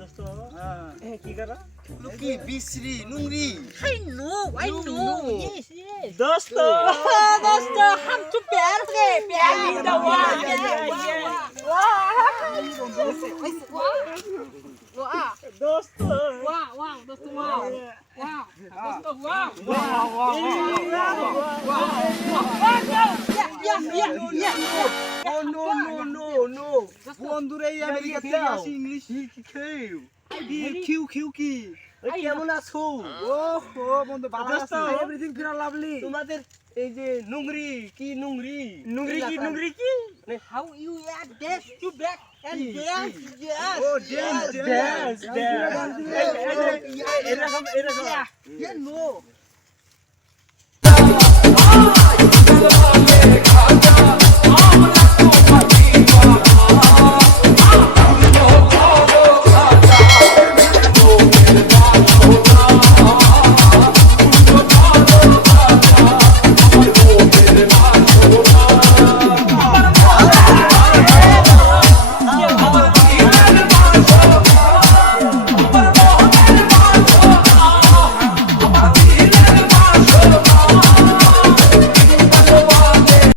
दोस्त ए की कर लुकी बिस्री नुंगरी I know. Yes. दोस्त दोस्त हम तो प्यार से प्यार का दोस्त নো বন্ধুরা এই আমেরিকা থেকে আসি ইংলিশ শিখেও কিউ কিউ কি কেমন আছো ওহো বন্ধু ভালো আছো এভরিথিং ফিরা লাভলি তোমাদের এই যে নুংরি কি নুংরি নুংরি কি How you are dash to back and dance? Yes. ও ড্যান্স এরকম Yeah, no. I'm